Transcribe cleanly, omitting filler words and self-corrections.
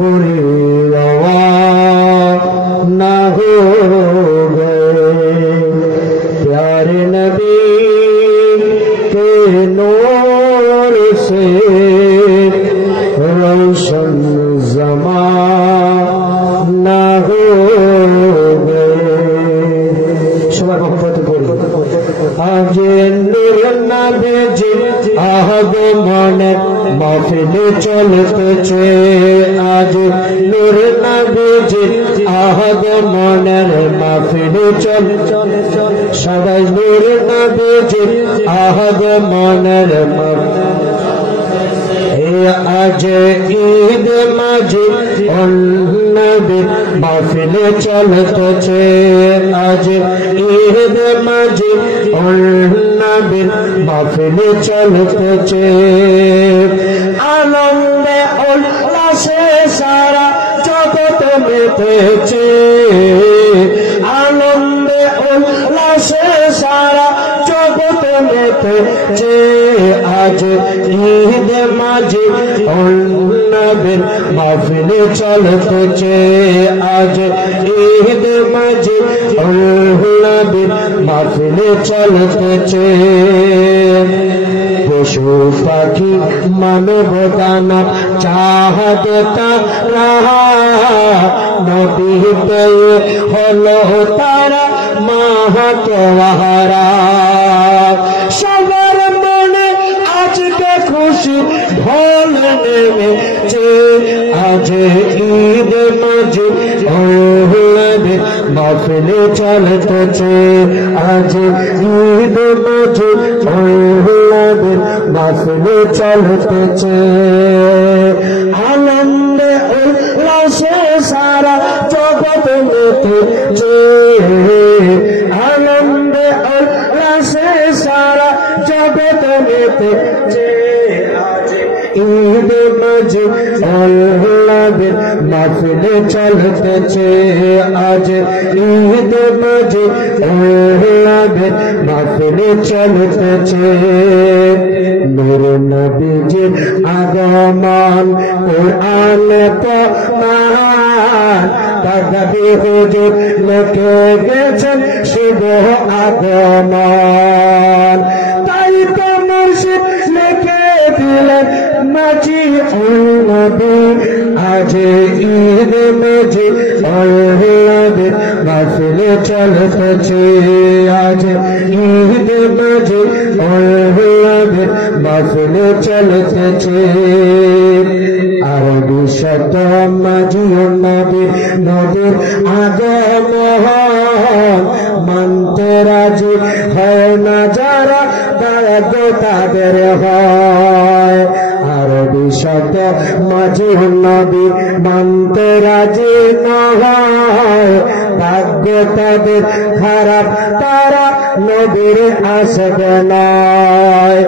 पूरी रवाना हो गए। प्यारे नबी के नूर से रोशन ज़माना हो गए। সবার পক্ষে পড়ি। आज नूर नबी जी আগমনে মাহফিলে চলতেছে। আজ নূর নবীজি আগমনের মাহফিলে চলতেছে। সবাই নূর নবীজি আগমনের আজ ঈদ মাঝে নবী মাহফিলে চলতেছে। আজ ঈদ মাঝে নবী মাহফিলে চলতেছে। আনন্দে উল্লাসে সারা জগৎ মেতেছে। আনন্দে উল্লাসে সারা জগৎ মেতেছে। আজ ঈদ মাঝে নবীর মাহফিলে চলতেছে। আজ ঈদ মাঝে নবীর মাহফিলে চলতেছে। পশু পাখি মানব দানব চাহত তারা নবী পেয়ে হলো তারা মাহাতোয়ারা। সবার মনে আজকে খুশি ঢোল নেমেছে। আজ ঈদ মাঝে নবী মাহফিলে চলতেছে। আজ ঈদ মাঝে নবী মাহফিলে চলতেছে। আনন্দে উল্লাসে সারা জগৎ মেতেছে। আনন্দে উল্লাসে সারা জগৎ মেতেছে। ঈদ মাঝে নবীর মাহফিলে চলতেছে। আজ ঈদ মাঝে নবীর মাহফিলে চলতেছে। নূর নবীজির আগমন কুরআনে প্রমাণ। নবী হুজুর লিখে গেছেন শুভ আগমন। তাই তো মুর্শিদ লিখে দিলেন মাঝি নবী। আজ ঈদ মাঝে নবীর মাহফিলে চলতেছে। আজ ঈদ মাঝে নবীর মাহফিলে চলতেছে। আরবি শত মাঝি নবী নবীর আগমন মানতে রাজি হয় না যারা ভাগ্য তাদের হয়। আরবি শব্দ মাঝি নবী মানতে রাজি না হয়। ভাগ্য তাদের খারাপ তারা নবীর আসবে নয়।